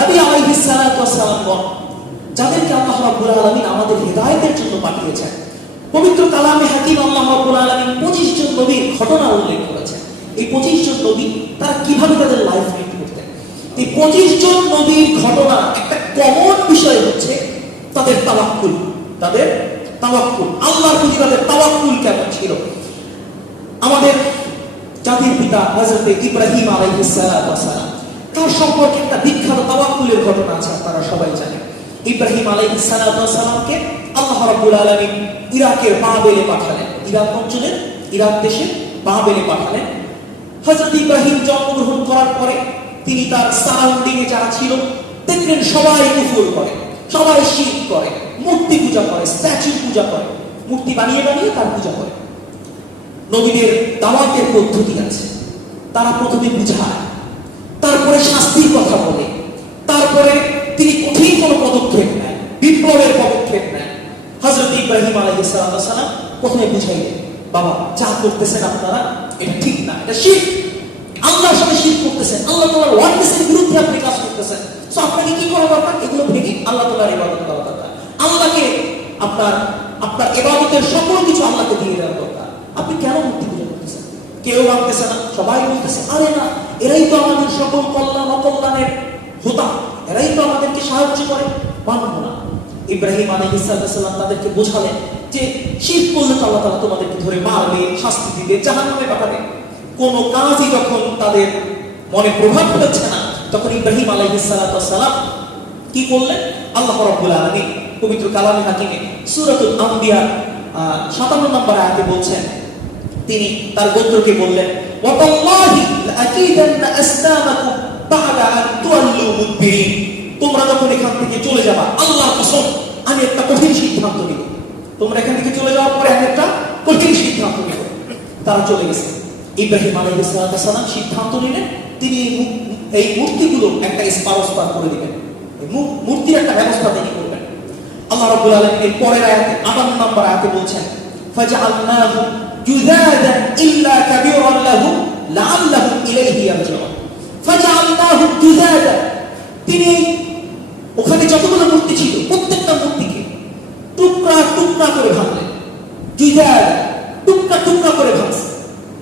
নবী আলাইহিস সালাতু ওয়াস সালাম যাদেরকে আল্লাহ রাব্বুল আলামিন আমাদের হিদায়াতের জন্য পাঠিয়েছেন। পবিত্র কালামে হাকিম আল্লাহ রাব্বুল আলামিন 25 জন নবীর ঘটনা উল্লেখ করেছেন। এই 25 জন নবী তারা কিভাবে তাদের লাইফ লিড করতেন। এই 25 জন নবীর ঘটনা একটা কমন বিষয় হচ্ছে তাদের তাওয়াক্কুল। তাদের তাওয়াক্কুল, আল্লাহর প্রতি তাদের তাওয়াক্কুল কেমন ছিল। আমাদের জাতির পিতা হযরত ইব্রাহিম আলাইহিস সালাতু ওয়াস সালাম, তার সম্পর্কে একটা বিখ্যাত তাওয়াক্কুলের ঘটনা আছে, আপনারা সবাই জানেন। ইব্রাহিম আলাইহিস সালাতু ওয়াস সালামকে আল্লাহ রাব্বুল আলামিন ইরাকের বাবেলে পাঠালেন। ইরাক অঞ্চলের, ইরাক দেশে বাবেলে পাঠালেন। হযরত ইব্রাহিম জন্মগ্রহণ করার পরে তিনি তার সারাউন্ডিং এ যারা ছিল দেখলেন সবাই কুফর করে, সবাই শিরক করে, মূর্তি পূজা করে, স্ট্যাচু পূজা করে, মূর্তি বানিয়ে বানিয়ে তার পূজা করে। নবীদের দাওয়াতের পদ্ধতি আছে, তারা প্রথমে বুঝায়, তারপরে শাস্তির কথা বলে, তারপরে তিনি কঠিন কোনো পদক্ষেপ নেন, বিপ্লবের পদক্ষেপ নেন। হযরত ইব্রাহিম আলাইহিস সালাম প্রথমে বুঝাইলেন, বাবা যা করতেছেন আপনারা এটা ঠিক না, এটা শিরক, আল্লাহর সাথে শিরক করতেছেন, আল্লাহ তাআলার ওয়ার্ডনেসের বিরুদ্ধে আপনি কাজ করতেছেন। সো আপনাকে কি করা দরকার? এগুলো ভেঙে আল্লাহ তাআলার ইবাদত করা দরকার। আল্লাহকে আপনার ইবাদতের সকল কিছু আল্লাহকে দিয়ে দেওয়া দরকার। আপনি কেন মূর্তি পূজা করতেছেন? কেউ ভাবতেছে না, সবাই বলতেছে আরে না, এরাই তো আমাদের সকল কল্যাণ অকল্যাণের হোতা, এরাই তো আমাদেরকে সাহায্য করে, মানব না। ইব্রাহিম আলাইহিস সালাম তাদেরকে বোঝালেন যে শিরক করলে তো আল্লাহ তাআলা তোমাদেরকে ধরে মারবে, শাস্তি দিবে, জাহান্নামে পাঠাবে। কোন কাজই যখন তাদের মনে প্রভাব ফেলছে না, তখন ইব্রাহিম আলাইহিস সালাম কি করলেন? আল্লাহ রাব্বুল আলামিন পবিত্র কালামে হাকিমে সূরাতুল আম্বিয়া 57 নম্বর আয়াতে বলছেন, তিনি তার গোত্রকে বললেন, ওয়াল্লাহি লাআকিদান্না আসনামাকুম বা'দা আন তুওয়াল্লু মুদবিরিন। তোমরা যখন এখান থেকে চলে যাবা, আল্লাহর কসম আমি একটা কঠিন সিদ্ধান্ত নিব। তোমরা এখান থেকে চলে যাওয়ার পরে আমি একটা কঠিন সিদ্ধান্ত নিব। তারা চলে গেছে। ইব্রাহিম আলাইহিস সালাম সিদ্ধান্ত নিলেন তিনি এই মূর্তিগুলো একটা স্পার করে দিবেন, মূর্তির একটা ব্যবস্থা তিনি করবেন। আল্লাহ রাব্বুল আলামিন এর পরের আয়াতে 58 নম্বর আয়াতে বলছেন, ফাজআলনাহু জুযাদান ইল্লা কাবীরান লাহুম লাআল্লাহুম ইলাইহি ইয়ারজিউন। ফাজআলনাহু জুযাদান, তিনি ওখানে যতগুলো মূর্তি ছিল প্রত্যেকটা মূর্তিকে টুকরা টুকরা করে ভাঙলেন। জুযাদ, টুকরা টুকরা করে ভাঙলেন।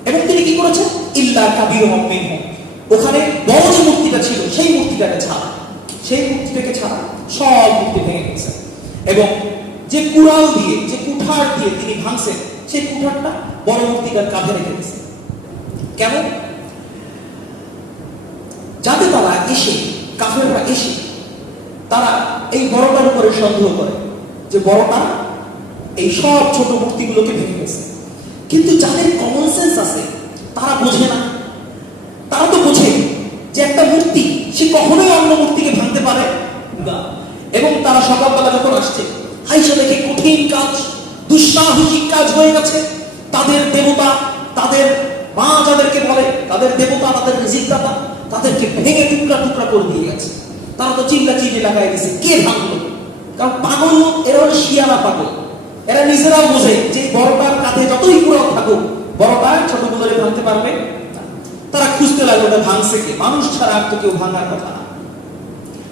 এবং তিনি কি করেছেন? ইল্লা কাবীরান মিনহুম, ওখানে বড় যে মূর্তিটা ছিল সেই মূর্তিটাকে ছাড়া, সেই মূর্তিটাকে ছাড়া সব মূর্তি ভেঙে গেছে। এবং যে কুড়াল দিয়ে, যে কুঠার দিয়ে তিনি ভাঙছেন, সেই কুঠারটা বড় মূর্তিটার কাঁধে রেখে দিয়েছে। কেমন? যাতে তারা এসে, কাফেররা এসে তারা এই বড়টার উপরে সন্দেহ করে যে বড়টা এই সব ছোট মূর্তিগুলোকে ভেঙে গেছে। কিন্তু যাদের কমন সেন্স আছে তারা বোঝে না। তারা তো বোঝে যে একটা মূর্তি সে কখনোই অন্য মূর্তিকে ভাঙতে পারে না। এবং তারা সকালবেলা যখন আসছে, আইসা দেখে কঠিন কাজ, দুঃসাহসিক কাজ হয়ে গেছে। তাদের দেবতা, তাদের মা যাদেরকে বলে তাদের দেবতা, তাদের রিজিকদাতা, তাদেরকে ভেঙে টুকরা টুকরা করে দিয়ে গেছে। তারা তো চিল্লাচিল্লি লাগাই গেছে, কে ভাঙলো? কারণ পাগল লোক, এরা হলো শিয়ানা পাগল। এরা নিজেরাও বোঝে যে বড়টার কাঁধে যতই কুড়াল থাকুক, বড়টা ছোটগুলোরে ভাঙতে পারবে। তারা খুঁজতে লাগলো ওটা ভাঙছে কে, মানুষ ছাড়া আর তো কেউ ভাঙার কথা না।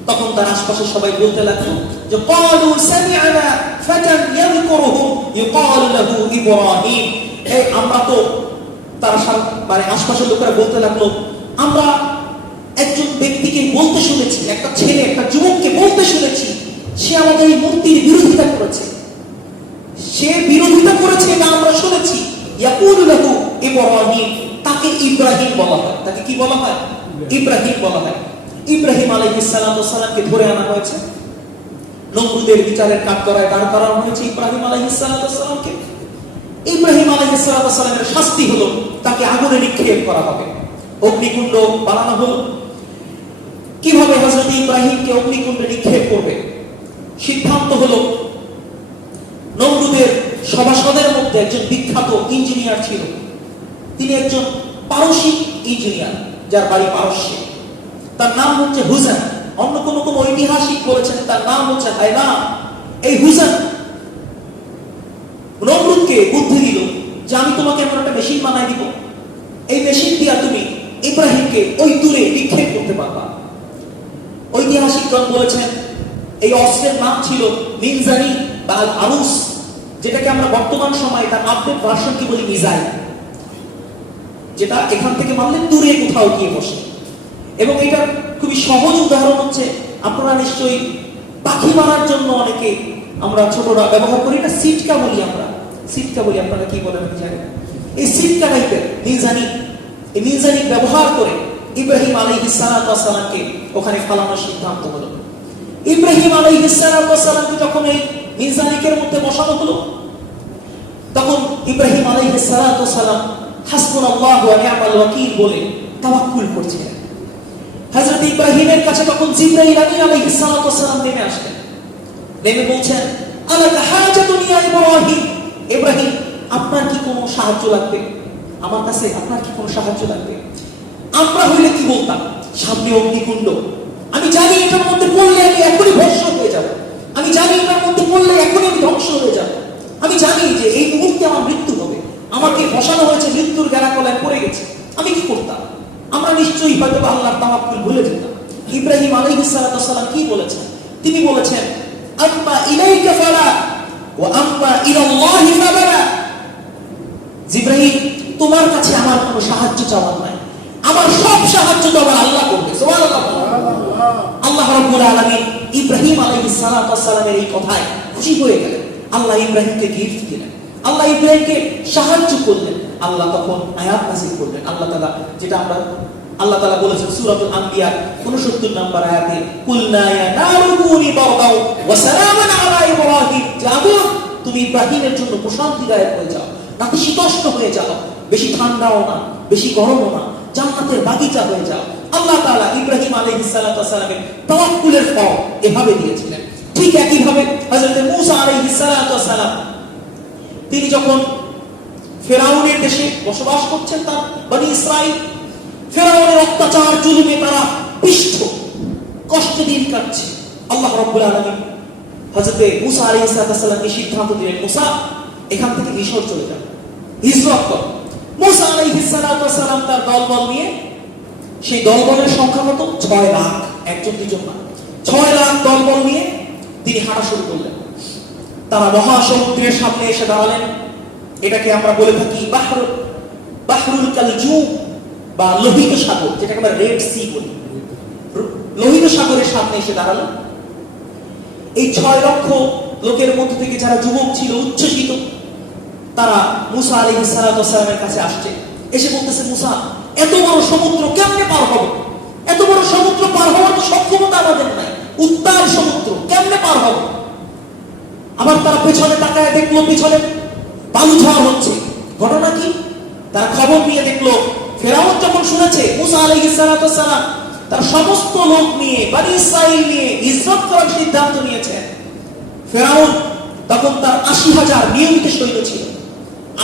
তখন তার আশপাশে সবাই বলতে লাগলো যে ক্বালু সামি'না ফাতান ইয়াযকুরুহুম ইউকালু লাহু ইব্রাহিম। এই আমরা তো, তার মানে আশপাশের লোকেরা বলতে লাগলো, আমরা একজন ব্যক্তিকে বলতে শুনেছি, একটা ছেলে, একটা যুবককে বলতে শুনেছি, সে আমাদের এই মূর্তির বিরোধিতা করেছে, সে বিরোধিতা করেছে, না আমরা শুনেছি। ইয়াকুলু লাহু ইব্রাহিম, তাকে ইব্রাহিম বলা হয়। তাকে কি বলা হয়? ইব্রাহিম বলা হয়। ইব্রাহিম আলাইহিস সালামকে ধরে আনা হয়েছে, নমরুদের বিচারের কাঠগড়ায় দাঁড় করানো হয়েছে ইব্রাহিম আলাইহিস সালামকে। ইব্রাহিম আলাইহিস সালামের শাস্তি হলো তাকে আগুনে নিক্ষেপ করা হবে, অগ্নিকুণ্ড বানানো হলো। কিভাবে হযরত ইব্রাহিমকে অগ্নিকুণ্ডে নিক্ষেপ করবে? সিদ্ধান্ত হলো, নমরুদের সভাসদের মধ্যে একজন বিখ্যাত ইঞ্জিনিয়ার ছিল, তিনি একজন পারসিক ইঞ্জিনিয়ার যার বাড়ি পারস্যে। তার নাম হচ্ছে হুসাইন। অন্য কোন ঐতিহাসিক বলেছেন তার নাম হচ্ছে হায়দার। এই হুসাইন নমরুদকে বুদ্ধি দিল যে আমি তোমাকে এমন একটা মেশিন বানাই দিব, এই মেশিন দিয়া তুমি ইব্রাহিমকে ওই দূরে নিক্ষেপ করতে পারবা। ঐতিহাসিকগণ বলেছেন এই অস্ত্রের নাম ছিল মিনজানি বা আল আরুস, যেটাকে আমরা বর্তমান সময়ে তার আপডেট ভার্সনকে বলি মিসাইল, যেটা এখান থেকে মারলে দূরে কোথাও গিয়ে বসে। এবং এটার খুবই সহজ উদাহরণ হচ্ছে, আপনারা নিশ্চয়ই পাখি মারার জন্য অনেকে আমরা ছোটরা ব্যবহার করি না, সিটকা বলি আমরা, সিটকা বলি, আপনারা কি বলেন আমি জানি না। এই সিটকা টাইপের মিনজানি, এই মিনজানি ব্যবহার করে ইব্রাহিম আলাইহিস সালামকে ওখানে ফালানোর সিদ্ধান্ত হলো। ইব্রাহিম আলাইহিস সালামকে যখন এই মিনজানিকের মধ্যে বসানো হলো, তখন ইব্রাহিম আলাইহিস সালাম হাসবুনাল্লাহু ওয়া নি'মাল ওয়াকিল বলে তাওয়াক্কুল করছিলেন। হযরত ইব্রাহিমের কাছে তখন জিবরাইল আলাইহিস সালাম নেমে আসলেন, নেমে বলছেন, আলাকা হাজাতুন ইয়া ইব্রাহিম, ইব্রাহিম আপনার কি কোনো সাহায্য লাগবে? আমার কাছে আপনার কি কোনো সাহায্য লাগবে? আমরা হইলে কি বলতাম, সামনে অগ্নিকুণ্ড, আমি জানি এটার মধ্যে পড়লে আমি এখনই ভস্ম হয়ে যাব, আমি জানি এটার মধ্যে পড়লে এখনই আমি ধ্বংস হয়ে যাব, আমি জানি যে এই মুহূর্তে আমার মৃত্যু হবে, আমাকে বসানো হয়েছে, মৃত্যুর গেরাকলায় পড়ে গেছে, আমি কি করতাম? আমরা নিশ্চয়ই হয়তো আল্লাহর তাওয়াক্কুল ভুলে যেতাম। ইব্রাহিম আলাইহিস সালাম কি বলেছেন? তিনি বলেছেন, আম্মা ইলাইকা ফালা ওয়া আম্মা ইলাল্লাহি ফালা, জিবরাইল তোমার কাছে আমার কোনো সাহায্য চাওয়ার নাই, আমার সব সাহায্য তো আমার আল্লাহ করবে। সুবহানাল্লাহ। আল্লাহ রাব্বুল আলামিন ইব্রাহিম আলাইহিস সালামের এই কথায় খুশি হয়ে গেলেন। আল্লাহ ইব্রাহিমকে গিফট দিলেন, আল্লাহ ইব্রাহিমকে সাহায্য করলেন। আল্লাহ তখন আয়াত নাযিল করলেন, আল্লাহ তাআলা, যেটা আমরা আল্লাহ তাআলা বলেছেন সূরাতুল আম্বিয়া 69 নম্বর আয়াতে, কুলনা ইয়া নারু কুনি বারদাও ওয়া সালামান আলা ইব্রাহিম, আগুন তুমি ইব্রাহিমের জন্য প্রশান্তিদায়ক হয়ে যাও, নাতিশীতোষ্ণ হয়ে যাও, বেশি ঠান্ডাও না বেশি গরমও না, জান্নাতের বাগিচা হয়ে যাও। আল্লাহ তাআলা ইব্রাহিম আলাইহিস সালামের তাওয়াক্কুলের ফল এভাবে দিয়েছিলেন। ঠিক একই ভাবে হযরত মূসা আলাইহিস সালাম, তিনি যখন ফেরাউনের দেশে বসবাস করছেন, তার বনি ইসরাইল, ফেরাউনের অত্যাচার জুলুমে তারা পিষ্ট কষ্ট দিন কাটছে। আল্লাহ রাব্বুল আলামিন হযরত মূসা আলাইহিস সালামকে সিদ্ধান্ত দিলেন, মূসা এখান থেকে মিশর চলে যাও, হিজরত করো। মূসা আলাইহিস সালাম তার দলবল নিয়ে, সেই দলবলের সংখ্যা কত? 6 লাখ, একজন দুজন না, 6 লাখ দলবল নিয়ে তিনি হাঁটা শুরু করলেন। তারা মহাসমুদ্রের সামনে এসে দাঁড়ালেন, এটাকে আমরা বলে থাকি বাহরুল কালজুম বা লোহিত সাগর, যেটাকে আমরা রেড সি বলি। লোহিত সাগরের সামনে এসে দাঁড়ালেন। এই 6 লক্ষ লোকের মধ্যে থেকে যারা যুবক ছিল, উচ্ছ্বসিত, তারা মূসা আলাইহিস সালামের কাছে আসছে, এসে বলতেছে, মূসা এত বড় সমুদ্র কেমনে পার হব? এত বড় সমুদ্র পার হওয়ার তো সক্ষমতা আমাদের নাই, উত্তাল সমুদ্র কেমনে পার হব? আবার তারা পেছনে তাকায় দেখলো, পিছনে বালু ঝড় হচ্ছে। ঘটনা কি? তারা খবর নিয়ে দেখলো, ফেরাউন যখন শুনেছে মূসা আলাইহিস সালাম তার সমস্ত লোক নিয়ে, বনি ইসরাইল নিয়ে হিজরত করার সিদ্ধান্ত নিয়েছেন, ফেরাউন তখন তার 80,000 নিয়মিত সৈন্য ছিল।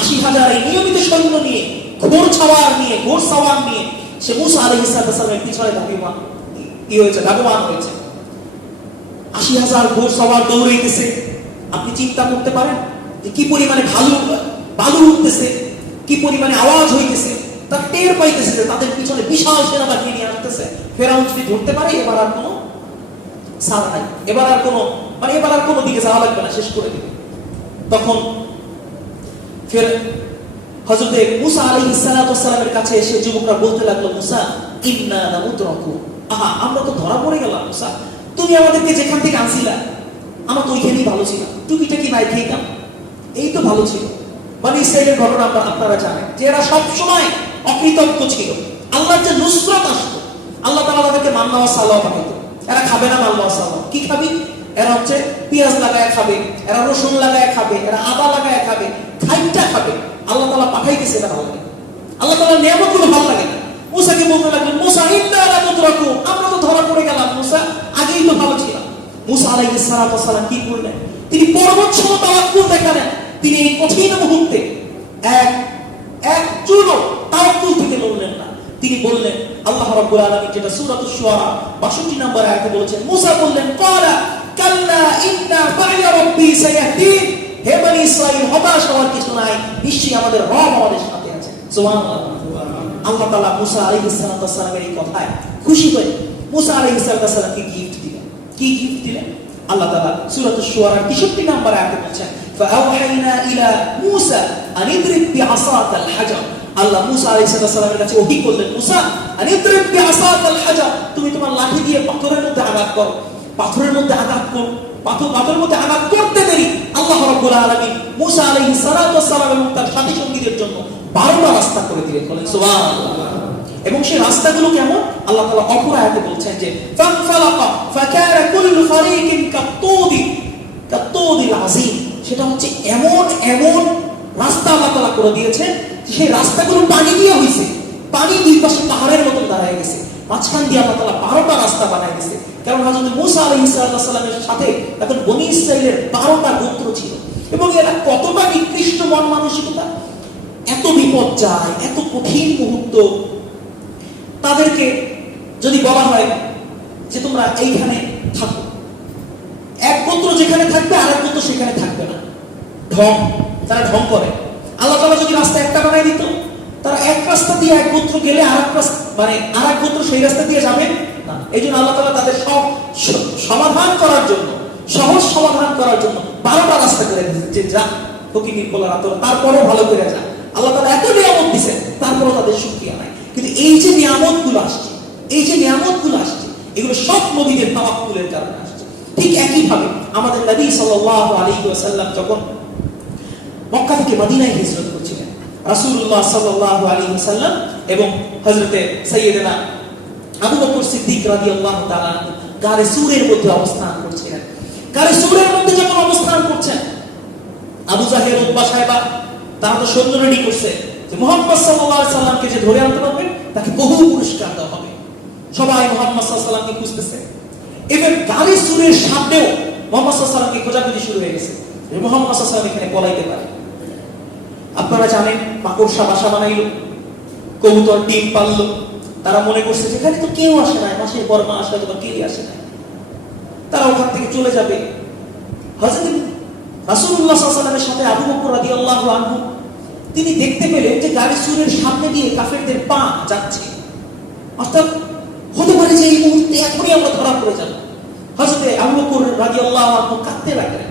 80,000 এই নিয়মিত সৈন্য নিয়ে, ঘোড় সাওয়ার নিয়ে সে মূসা আলাইহিস সালামের পিছনে ধাবমান হয়েছে। 80,000 ঘোড় সাওয়ার দৌড়াইতেছে। আপনি চিন্তা করতে পারেন যে কি পরিমাণে বালু উঠতেছে, কি পরিমাণে আওয়াজ হইতেছে। তার টের পাইতেছে যে তাদের পিছনে বিশাল সেনাবাহিনী নিয়ে আসতেছে। ফেরাউন যদি ধরতে পারে, এবার আর কোনো সার নাই, এবার আর কোনো দিকে যাওয়া লাগবে না, শেষ করে দিবে। তখন ফের হযরত মূসা আলাইহিস সালামের কাছে এসে যুবকরা বলতে লাগলো, মূসা ইন্না লামুদরাকু, আহা আমরা তো ধরা পড়ে গেলাম মূসা, তুমি আমাদেরকে যেখান থেকে আনছিলা আমরা তো ওইখানেই ভালো ছিলাম, টুকিটাকি নাই খেতাম, এই তো ভালো ছিল। মানে ইসরায়েলের ঘটনা আপনারা জানেন যে এরা সবসময় অকৃতজ্ঞ ছিল। আল্লাহর যে নুসরত আসতো, আল্লাহ তাআলা তাদেরকে মান্না ওয়া সালাওয়া পাঠাতো। এরা খাবে না মান্না ওয়া সালাওয়া, কি খাবে? এরা হচ্ছে পেঁয়াজ লাগায় খাবে, এরা রসুন লাগায় খাবে, এরা আদা লাগায় খাবে, খাইটা খাবে। আল্লাহ তাআলা পাঠাইতেছে, এটা ভালো লাগে। আল্লাহ তাআলার নিয়ামতগুলো ভালো লাগে না। মূসাকে বলতে লাগলেন, মূসা ইন্না লামুদরাকু, আমরা তো ধরা পড়ে গেলাম মূসা, আগেই তো ভালো ছিলাম। মূসা আলাইহিস সালাম কি করলেন? তিনি পর্বত সম তাওয়াক্কুল দেখালেন। তিনি এই কঠিন মুহূর্তে এক চুলো তাওয়াক্কুল থেকে নড়লেন না। তিনি বললেন, আল্লাহ রাব্বুল আলামিন যেটা সূরাতুশ শুআরা 62 নম্বর আয়াতে বলেছেন, মূসা বললেন, ক্বালা কাল্লা ইন্না মা'ইয়া রাব্বি সায়াহদিন, হে বনি ইসরাঈল হতাশ হওয়ার কিছু নাই, নিশ্চয়ই আমাদের রব আমাদের সাথে আছে। সুবহানাল্লাহ। আল্লাহ তাআলা মূসা আলাইহিস সালামের এই কথায় খুশি হয়ে মুসা আলাইহিস সালামকে গিফট দিলেন। কি গিফট দিলেন? আল্লাহ তাআলা সূরাতুশ শুআরার 63 নম্বর আয়াতে বলছেন, ফাআওহাইনা ইলা মুসা আন ইদরিব বিআসাকাল হাজার। আল্লাহ মুসা আলাইহিস সালামের কাছে ওহী করলেন, মুসা আন ইদরিব বিআসাকাল হাজার, তুমি তোমার লাঠি দিয়ে পাথরের মধ্যে আঘাত করো। পাথরের মধ্যে আঘাত করো। পাথরের মধ্যে আঘাত করতে দেরি আল্লাহ রাব্বুল আলামিন মুসা আলাইহিস সালাম এবং তার সাথী সঙ্গীদের জন্য 12টা রাস্তা করে দিলেন। বলেন সুবহানাল্লাহ। এবং সেই রাস্তাগুলো কেমন? আল্লাহ তাআলা অপর আয়াতে বলছেন যে ফানফালাকা ফাকানা কুল্লু ফারিকিন কাত্তুদিল আযীম। সেটা হচ্ছে এমন এমন রাস্তা আল্লাহ তাআলা করে দিয়েছে যে সেই রাস্তাগুলো পানি দিয়ে হইছে। পানি দুই পাশে পাহাড়ের মতো দাঁড়ায় গেছে। মাঝখান দিয়ে আল্লাহ তাআলা 12টা রাস্তা বানায় দিয়েছে। কারণ হযরত মুসা আলাইহিস সালামের সাথে তখন বনী ইসরাইলের 12টা গোত্র ছিল এবং এরা কতটা নিকৃষ্ট মন মানসিকতা, এত বিপর্যয়, এত কঠিন মুহূর্ত। তাদেরকে যদি বলা হয় যে তোমরা এইখানে থাকো, এক গোত্র যেখানে থাকবে আরেক গোত্র সেখানে থাকবে না, ঢং, তারা ঢং করে। আল্লাহ তাআলা যদি রাস্তা একটা বানাই দিত, তারা এক রাস্তা দিয়ে এক গোত্র গেলে আরেক গোত্র সেই রাস্তা দিয়ে যাবে না। এই জন্য আল্লাহ তাআলা তাদের সব সমাধান করার জন্য, সহজ সমাধান করার জন্য 12টা রাস্তা করে দিয়েছে। যা ফকির বলার আতর, তারপরেও ভালো করে যা। আল্লাহ তাআলা এত নিয়ামত দিয়েছেন, তারপরেও তাদের শুকরিয়া নাই। কিন্তু এই যে নিয়ামতগুলো আসছে, এগুলো সব নবীদের তাওয়াক্কুলের কারণে আসছে। ঠিক একই ভাবে আমাদের নবী সাল্লাল্লাহু আলাইহি ওয়াসাল্লাম যখন মক্কা থেকে মদিনায় হিজরত করছিলেন, রাসূলুল্লাহ সাল্লাল্লাহু আলাইহি ওয়াসাল্লাম এবং হযরতে সাইয়্যিদানা আবু বকর সিদ্দিক রাদিয়াল্লাহু তাআলা গারে সূরের মধ্যে অবস্থান করছিলেন। গারে সূরের মধ্যে যখন অবস্থান করছেন, আবু জাহেল, উতবা সাহেবা তারা তো সৈন্য রেডি করছে যে মুহাম্মদ সাল্লাল্লাহু আলাইহি সাল্লামকে যে ধরে আনতে পারবে তাকে বহু পুরস্কার দেওয়া হবে। সবাই মুহাম্মদ সাল্লাল্লাহু আলাইহি সাল্লামকে খুঁজতেছে। এবার গারে সূরের সামনেও মুহাম্মদ সাল্লাল্লাহু আলাইহি সাল্লামকে খোঁজাখুঁজি শুরু হয়ে গেছে যে মুহাম্মদ সাল্লাল্লাহু আলাইহি সাল্লাম এখানে পলাইতে পারে। আপনারা জানেন, মাকড়সা বাসা বানাইলো, কবুতর ডিম পারলো। তারা মনে করছে যেখানে তো কেউ আসে না, মাসের পর মাস হয়তো বা কেউ আসে না, তারা ওখান থেকে চলে যাবে। হযরত রাসূলুল্লাহ সাল্লাল্লাহু আলাইহি ওয়াসাল্লামের সাথে আবু বকর রাদিয়াল্লাহু আনহু তিনি দেখতে পেলেন যে গাড়ি সুরের সামনে দিয়ে কাফেরদের পা যাচ্ছে। অর্থাৎ হতে পারে যে এই মুহূর্তে এখনই আমরা ধরা পড়ে যাব। হযরত আবু বকর রাদিয়াল্লাহু আনহু কাঁদতে লাগলেন।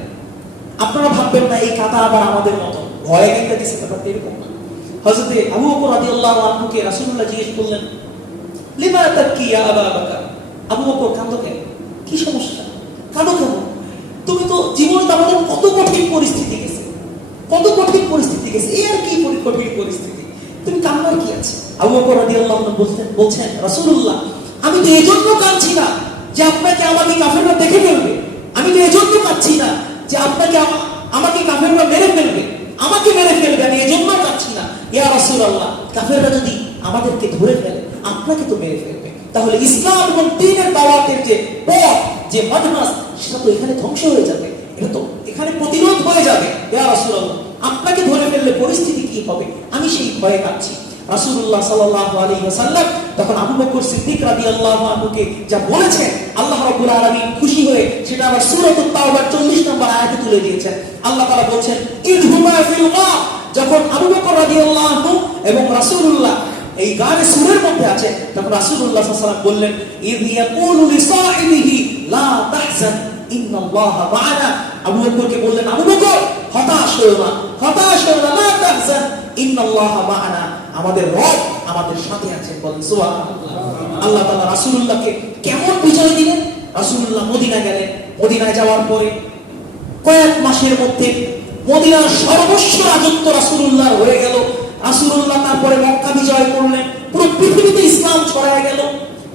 আপনারা ভাববেন না এই কাঁদা আবার আমাদের মতো ভয়ে কেঁদে দিচ্ছে, ব্যাপারটা এরকম না। হযরত আবু বকর রাদিয়াল্লাহু আনহুকে রাসূলুল্লাহ জিজ্ঞেস করলেন, লিমা তাবকি ইয়া আবা বকর? আবু বকর কাঁদো কেন? কি সমস্যা? কাঁদো কেন? তুমি তো জীবনে আমাদের কত কঠিন পরিস্থিতি গেছে, এই আর কি কঠিন পরিস্থিতি, তুমি কান্নার কি আছে? আবু বকর রাদিয়াল্লাহু আনহু বলছেন, রাসূলুল্লাহ আমি তো এজন্য কাঁদছি না যে আপনাকে আমাকে কাফেররা দেখে ফেলবে, আমি তো এজন্য কাঁদছি না যে আপনাকে আমাকে কাফেররা মেরে ফেলবে, আমি এজন্য কাঁদছি না। ইয়া রাসূলুল্লাহ, কাফেররা যদি আমাদেরকে ধরে ফেলে আপনাকে তো মেরে ফেলবে, তাহলে ইসলাম এবং দ্বীনের দাওয়াতের যে পথ, যে মানহাজ, সেটা তো এখানে ধ্বংস হয়ে যাবে, এটা তো এখানে প্রতিরোধ হয়ে যাবে। ইয়া রাসূলুল্লাহ, আপনাকে ধরে ফেললে পরিস্থিতি কি হবে, আমি সেই ভয়ে কাঁদছি। রাসূলুল্লাহ সাল্লাল্লাহু আলাইহি ওয়াসাল্লাম তখন আবু বকর সিদ্দিক রাদিয়াল্লাহু আনহুকে যা বলেছেন, আল্লাহ রাব্বুল আলামিন খুশি হয়ে সেটা আবার সূরাতুত তাওবার 40 নম্বর আয়াতে তুলে দিয়েছেন। আল্লাহ তাআলা বলছেন, ইযহুমা ফিল গার, যখন আবু বকর রাদিয়াল্লাহু আনহু এবং রাসূলুল্লাহ এই গারে সূরের মধ্যে আছে, তখন রাসূলুল্লাহ সাল্লাল্লাহু আলাইহি ওয়াসাল্লাম বললেন, ইয ইয়াকুলু লিসাহিবিহি লা তাহজান ইন্নাল্লাহা মা'ানা। আবু বকরকে বললেন, আবু বকর হতাশ হয়ো না, লা তাহজান ইন্নাল্লাহা মা'ানা, আমাদের রব আমাদের সাথে আছেন। বলেন সুবহানাল্লাহ। আল্লাহ তাআলা রাসূলুল্লাহকে কেমন বিজয় দিলেন। রাসূলুল্লাহ মদিনা গেলেন। মদিনায় যাওয়ার পরে কয়েক মাসের মধ্যে মদিনার সর্বস্ব রাজত্ব রাসূলুল্লাহর হয়ে গেল। রাসূলুল্লাহ তারপরে মক্কা বিজয় করলেন, পুরো পৃথিবীতে ইসলাম ছড়ায় গেল।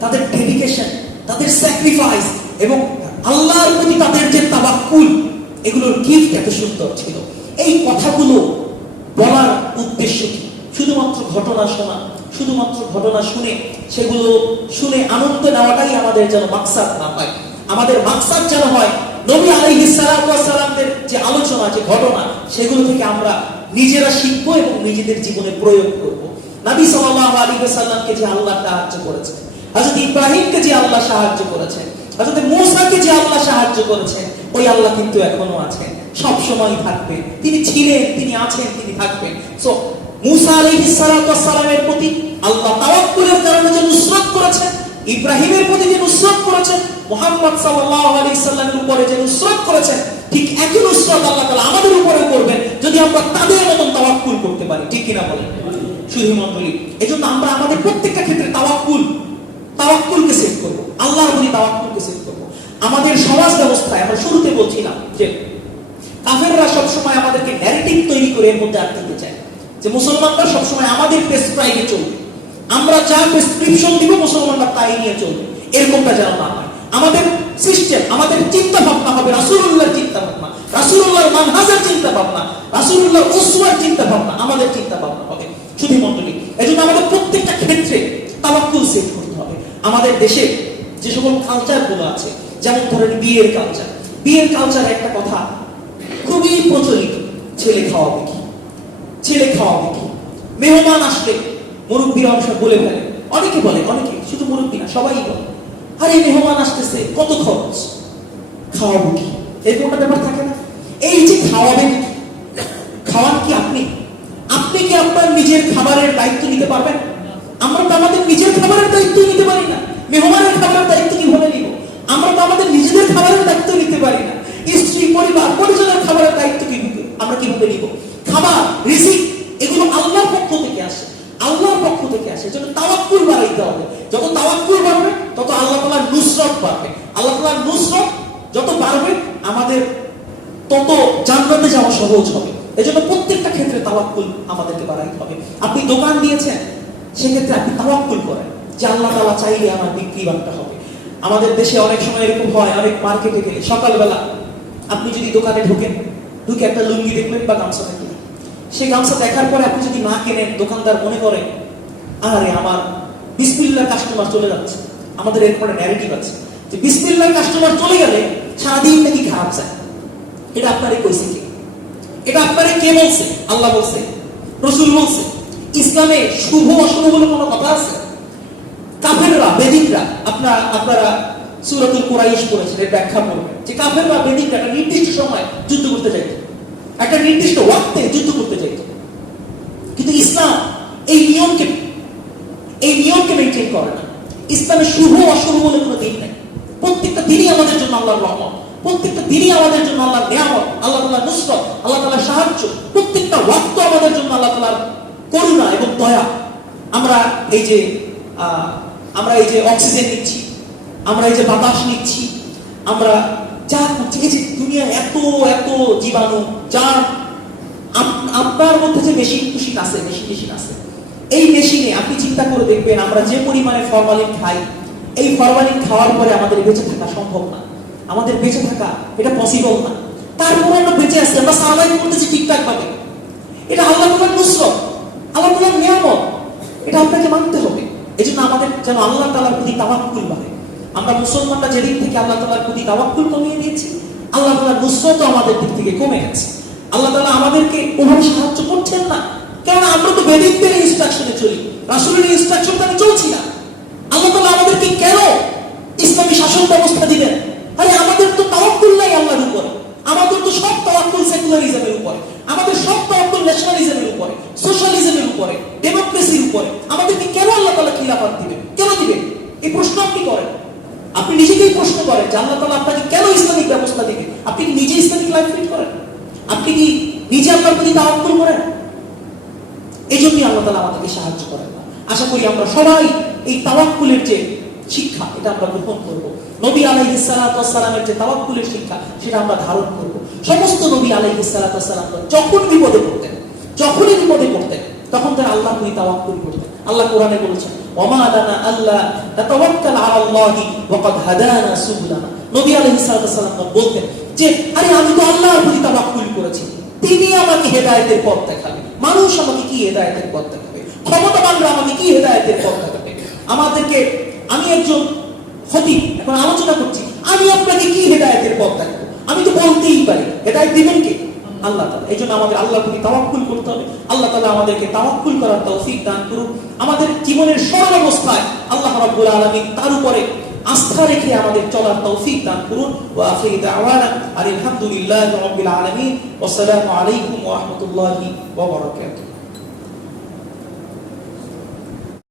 তাদের ডেডিকেশন, তাদের স্যাক্রিফাইস এবং আল্লাহর প্রতি তাদের যে তাওয়াক্কুল, এগুলোর গিফট এত সুন্দর ছিল। এই কথাগুলো বলার উদ্দেশ্য কি? শুধুমাত্র ঘটনা শোনা, শুধুমাত্র ঘটনা শুনে সেগুলো শুনে আনন্দ নেওয়াটাই আমাদের যেন মাকসাদ না হয়। আমাদের মাকসাদ যেন হয় নবী আলাইহিস সালাতু ওয়াস সালামের যে আলোচনা, যে ঘটনা, সেগুলো থেকে আমরা নিজেরা শিখবো এবং নিজেদের জীবনে প্রয়োগ করব। নবী সাল্লাল্লাহু আলাইহি ওয়াসাল্লামকে যে আল্লাহ সাহায্য করেছেন, হযরত ইব্রাহিমকে যে আল্লাহ সাহায্য করেছেন, হযরত মূসাকে যে আল্লাহ সাহায্য করেছেন, ওই আল্লাহ কিন্তু এখনো আছেন, সব সময় থাকবেন। তিনি ছিলেন, তিনি আছেন, তিনি থাকবেন। সো মূসা আলাইহিস সালাতু ওয়াস সালামের প্রতি আল্লাহ তাওয়াক্কুলের কারণে যে নুসরত করেছেন, ইব্রাহিমের প্রতি যে নুসরত করেছেন, মুহাম্মদ সাল্লাল্লাহু আলাইহি সাল্লামের উপরে যে নুসরত করেছেন, ঠিক একই নুসরত আল্লাহ তাআলা আমাদের উপরে করবেন যদি আমরা তাদের মতন তাওয়াক্কুল করতে পারি। ঠিক কিনা বলেন? শুধু মণ্ডলী, এজন্য আমরা আমাদের প্রত্যেকটা ক্ষেত্রে তাওয়াক্কুলকে সেট করব, আল্লাহর প্রতি তাওয়াক্কুলকে সেট করব। আমাদের সমাজ ব্যবস্থায় আমরা শুরুতে বলছিলাম যে কাফেররা সবসময় আমাদেরকে ন্যারেটিভ তৈরি করে এর মধ্যে আটকে দিতে চায় যে মুসলমানরা সবসময় আমাদের প্রেসক্রাইবে চলবে, আমরা যা প্রেসক্রিপশন দিব মুসলমানরা তাই নিয়ে চলবে, এরকমটা যেন না হয়। আমাদের সিস্টেম, আমাদের চিন্তা ভাবনা হবে রাসূলুল্লাহর চিন্তা ভাবনা, রাসূলুল্লাহর মানহাজের চিন্তা ভাবনা, রাসূলুল্লাহর উসওয়ার চিন্তা ভাবনা আমাদের চিন্তা ভাবনা হবে। শুধু মণ্ডলী, এজন্য আমাদের প্রত্যেকটা ক্ষেত্রে তাওয়াক্কুল সেট করতে হবে। আমাদের দেশে যে সকল কালচারগুলো আছে, যেমন ধরেন বিয়ের কালচার একটা কথা খুবই প্রচলিত, ছেলে খাওয়াবে কি, মেহমান আসলে মুরব্বীরা অংশ বলে ফেলে, অনেকে বলে, অনেকে শুধু মুরব্বী না সবাই বলে, আরে মেহমান আসতেছে কত খরচ, খাওয়াবো কি, এরকমটা ব্যাপার থাকে না? এই যে খাওয়াবেন, খাওয়ান কি আপনি কি আপনার নিজের খাবারের দায়িত্ব নিতে পারবেন? আমরা তো আমাদের নিজের খাবারের দায়িত্ব নিতে পারি না, মেহমানের খাবারের দায়িত্ব কিভাবে নিব? আমরা তো আমাদের নিজেদের খাবারের দায়িত্ব নিতে পারি না, স্ত্রী পরিবার পরিজনের খাবারের দায়িত্ব আমরা কিভাবে নিব? খাবার, রিজিক এগুলো আল্লাহর পক্ষ থেকে আসে, এজন্য তাওয়াক্কুল বাড়াইতে হবে। যত তাওয়াক্কুল বাড়বে তত আল্লাহ তাআলার নুসরত বাড়বে, আল্লাহ তাআলার নুসরত যত বাড়বে আমাদের তত জান্নাতে যাওয়া সহজ হবে। এজন্য প্রত্যেকটা ক্ষেত্রে তাওয়াক্কুল আমাদেরকে বাড়াইতে হবে। আপনি দোকান দিয়েছেন, সেক্ষেত্রে আপনি তাওয়াক্কুল করেন যে আল্লাহ তাআলা চাইলে আমার বিক্রি বাড়তে হবে। আমাদের দেশে অনেক সময় এরকম হয়, অনেক মার্কেটে গেলে সকালবেলা আপনি যদি দোকানে ঢুকে একটা লুঙ্গি দেখবেন বা গামছা দেখবেন, সেই গামছা দেখার পরে আপনি যদি না কেনেন, দোকানদার মনে করে আরে আমার বিসমিল্লাহর কাস্টমার চলে যাচ্ছে। আমাদের এরপরে ন্যারেটিভ আছে যে বিসমিল্লাহর কাস্টমার চলে গেলে সারাদিন নাকি খারাপ যায়। এটা আপনারে কইছে কে? এটা আপনারে কে বলছে? আল্লাহ বলছে, রাসূল বলছে। ইসলামে শুভ অশুভ বলে কোনো কথা আছে? কাফেররা, বেদিনরা, আপনারা সূরাতুল কুরাইশ পড়েছেন, এর ব্যাখ্যা করবেন যে কাফেররা, বেদিনরা একটা নির্দিষ্ট সময় যুদ্ধ করতে যাইত, একটা নির্দিষ্ট ওয়াক্তে যুদ্ধ করতে যাইত। কিন্তু ইসলাম এই নিয়মকে মেনটেন করে না। ইসলামে শুভ অশুভ বলে কোনো দিন নাই। প্রত্যেকটা দিনই আমাদের জন্য আল্লাহর রহমত, প্রত্যেকটা দিনই আমাদের জন্য আল্লাহর নিয়ামত, আল্লাহ তাআলার নুসরত, আল্লাহ তাআলার সাহায্য, প্রত্যেকটা ওয়াক্ত আমাদের জন্য আল্লাহ তাআলার করুণা এবং দয়া। আমরা এই যে অক্সিজেন নিচ্ছি, আমরা এই যে বাতাস নিচ্ছি, আমরা যা করছি, এই যে দুনিয়া এত জীবাণু, যা আপনার মধ্যে যে মেশিন আছে, এই মেশিনে আপনি চিন্তা করে দেখবেন আমরা যে পরিমাণে ফরমালিন খাই, এই ফরমালিন খাওয়ার পরে আমাদের বেঁচে থাকা সম্ভব না, আমাদের বেঁচে থাকা এটা পসিবল না। তারপরে আমরা বেঁচে আছি, আমরা সার্ভাইভ করতেছি ঠিকঠাক ভাবে। এটা আল্লাহ তাআলার নুসরত, আল্লাহ তাআলার নিয়ামত, এটা আপনাকে মানতে হবে। এজন্য আমাদের যেন আল্লাহ তাআলার প্রতি তাওয়াক্কুল বাড়ে। আমরা মুসলমানরা যেদিন থেকে আল্লাহ তাআলার প্রতি তাওয়াক্কুল কমিয়ে দিয়েছি, আল্লাহ তাআলার নুসরত আমাদের দিক থেকে কমে গেছে। আল্লাহ তাআলা আমাদেরকে ওভাবে সাহায্য করছেন না, কারণ আমরা তো বেদিকদের ইনস্ট্রাকশনে চলি, রাসূলের ইনস্ট্রাকশনে আমি চলছি না। আল্লাহ তাআলা আমাদেরকে কেন ইসলামী শাসন ব্যবস্থা দিলেন? আরে আমাদের তো তাওয়াক্কুল নাই আল্লাহর উপরে, আমাদের তো সব তাওয়াক্কুল সেকুলারিজমের উপরে, আমাদের সব তাওয়াক্কুল ন্যাশনালিজমের উপরে, সোশ্যালিজমের উপরে, ডেমোক্রেসির উপরে। আমাদেরকে কেন আল্লাহ তাআলা খিলাফত দিবেন? কেন দিবেন? এই প্রশ্ন আপনি করেন, আপনি নিজেকেই প্রশ্ন করেন যে আল্লাহ তাআলা আপনাকে কেন ইসলামিক ব্যবস্থা দিবেন? আপনি কি নিজে ইসলামিক লাইফ লিড করেন? আপনি কি নিজে আল্লাহর প্রতি তাওয়াক্কুল করেন? এই জন্যই আল্লাহ তাআলা আমাদেরকে সাহায্য করেন না। আশা করি আমরা সবাই এই তাওয়াক্কুলের যে শিক্ষা, এটা আমরা গ্রহণ করব। নবী আলাইহিস সালাতু ওয়াস সালামের যে তাওয়াক্কুলের শিক্ষা, সেটা আমরা ধারণ করব। সমস্ত নবী আলাইহিস সালাতু ওয়াস সালাম যখনই বিপদে পড়তেন, তখন তারা আল্লাহর প্রতি তাওয়াক্কুল করতেন। আল্লাহ কোরআনে বলেছেন, ওয়ামা লানা আল্লা নাতাওয়াক্কাল আলাল্লাহি ওয়া ক্বাদ হাদানা সুবুলানা। নবী আলাইহিস সালাতু ওয়াস সালাম বলতেন যে আরে আমি তো আল্লাহর প্রতি তাওয়াক্কুল করেছি, তিনি আমাকে হেদায়েতের পথ দেখাবেন। মানুষ আমাকে কি হেদায়েতের পথ দেখাবে? ক্ষমতাবানরা আমাকে কি হেদায়েতের পথ দেখাবে? আমি একজন খতিব, এখন আলোচনা করছি, আমি আপনাকে কি হেদায়েতের পথ দেখাবো? আমি তো বলতেই পারি, হেদায়েত দিবেন কে? আল্লাহ তাআলা। এই জন্য আমাদের আল্লাহর প্রতি তাওয়াক্কুল করতে হবে। আল্লাহ তাআলা আমাদেরকে তাওয়াক্কুল করার তৌফিক দান করুন। আমাদের জীবনের সর্বাবস্থায় আল্লাহ রাব্বুল আলামিন তার উপরে আস্থা রেখে আমাদের চলার তৌফিক দান করুন। ওয়া আখিরু দাওয়ানা আলহামদুলিল্লাহি রাব্বিল আলামিন। ওয়া আসসালামু আলাইকুম ওয়া রাহমাতুল্লাহি ওয়া বারাকাতুহু।